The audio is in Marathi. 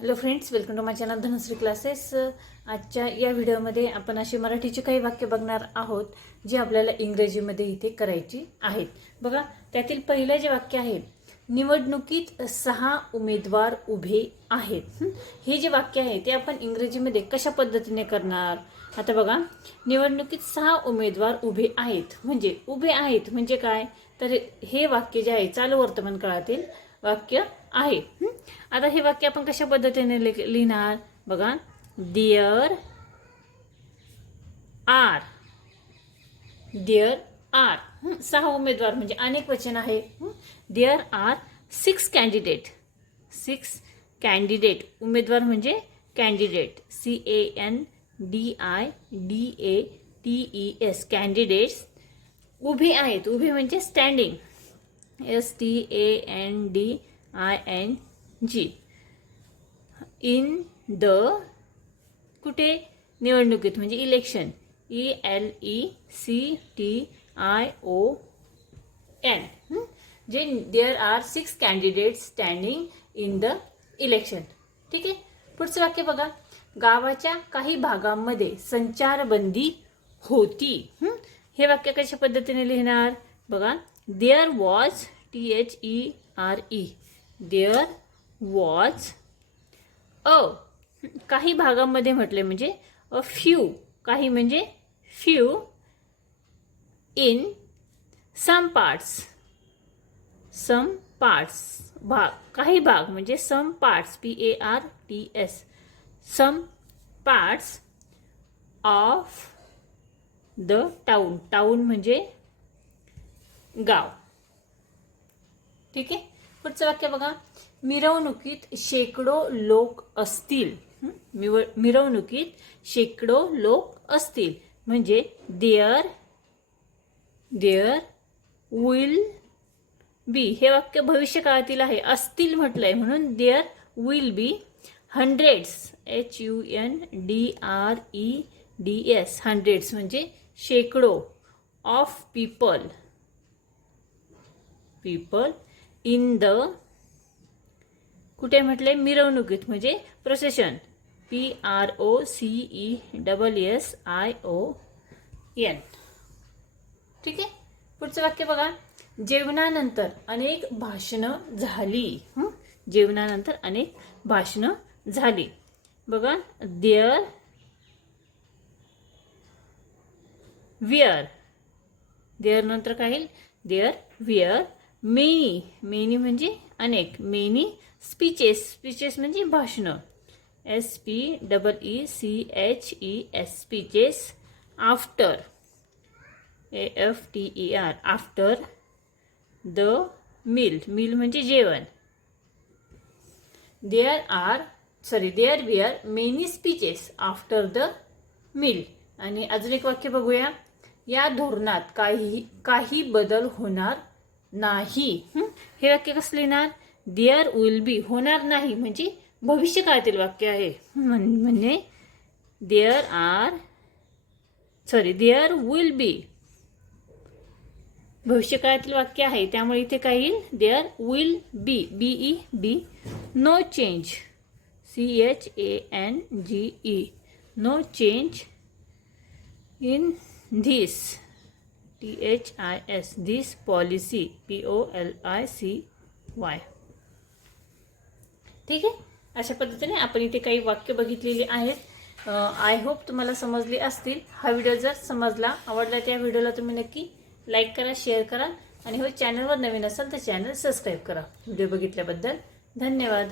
Hello friends, welcome to my channel Dhanashree classes. आजच्या या व्हिडिओमध्ये आपण अशी मराठीची काही वाक्य बघणार आहोत जी आपल्याला इंग्रजीमध्ये इथे करायची आहेत. बघा, त्यातील पहिलं जे वाक्य आहे, निवडणुकीत 6 उमेदवार उभे आहेत. हे जे वाक्य आहे ते आपण इंग्रजीमध्ये कशा पद्धतीने करणार? आता बघा, निवडणुकीत 6 उमेदवार उभे आहेत म्हणजे काय? तर हे वाक्य जे आहे चालू वर्तमान काळातील वाक्य आहे. आता हे वाक्य आपण कशा पद्धतीने लिहिणार? बघा, देअर आर 6 उमेदवार म्हणजे अनेक वचन आहे. There are 6 candidate. उमेदवार म्हणजे कॅन्डिडेट, CANDIDATES कॅन्डिडेट्स. उभे आहेत, उभे म्हणजे स्टँडिंग, STANDING. इन द कुठे? निवडणुकीत म्हणजे इलेक्शन, ELECTION. जे there are 6 candidates standing in the election. ठीक आहे. पुढचं वाक्य बघा, गावाच्या काही भागांमध्ये संचारबंदी होती. हे वाक्य कशा पद्धतीने लिहिणार? बघा, there was THERE. There was काही भागांमध्ये म्हटले म्हणजे अ फ्यू, काही म्हणजे फ्यू. इन सम पार्ट्स भाग, काही भाग म्हणजे some parts PARTS. Some parts of the town म्हणजे गाव. ठीक आहे. पुढचं वाक्य बघा, मिरवणुकीत शेकडो लोक असतील. मिरवणुकीत शेकडो लोक असतील म्हणजे देअर विल बी. हे वाक्य भविष्य काळातील आहे, असतील म्हटलंय म्हणून there will be hundreds, HUNDREDS. Hundreds म्हणजे शेकडो. ऑफ पीपल इन द कुठे म्हटले? मिरवणुकीत म्हणजे प्रोसेशन, PROCESSION. ठीक आहे. पुढचं वाक्य बघा, जेवणानंतर अनेक भाषणं झाली. जेवणानंतर अनेक भाषणं झाली. बघा, देअर नंतर काय येईल? देअर विअर मेनी म्हणजे अनेक. मेनी स्पीचेस म्हणजे भाषणं, SPEECHES speeches. After AFTER after the meal म्हणजे जेवण. There were many speeches after the meal. आणि अजून एक वाक्य बघूया, या धोरणात काही बदल होणार नाही. हे वाक्य कसं लिहिणार? देअर विल बी, होणार नाही म्हणजे भविष्य काळातील वाक्य आहे. म्हणजे देअर विल बी भविष्य काळातील वाक्य आहे, त्यामुळे इथे काय येईल? There will be, BE no change, CHANGE. No change in this, THIS. This policy, POLICY. ठीक आहे. अशा पद्धतीने आपण इथे काही वाक्य बघितलेली आहेत. आय होप तुम्हाला समजले असतील. हा व्हिडिओ जर समजला, आवडला, त्या व्हिडिओला तुम्ही नक्की लाईक करा, शेअर करा आणि हो चॅनलवर नवीन असाल तर चॅनल सबस्क्राईब करा. व्हिडिओ बघितल्याबद्दल धन्यवाद.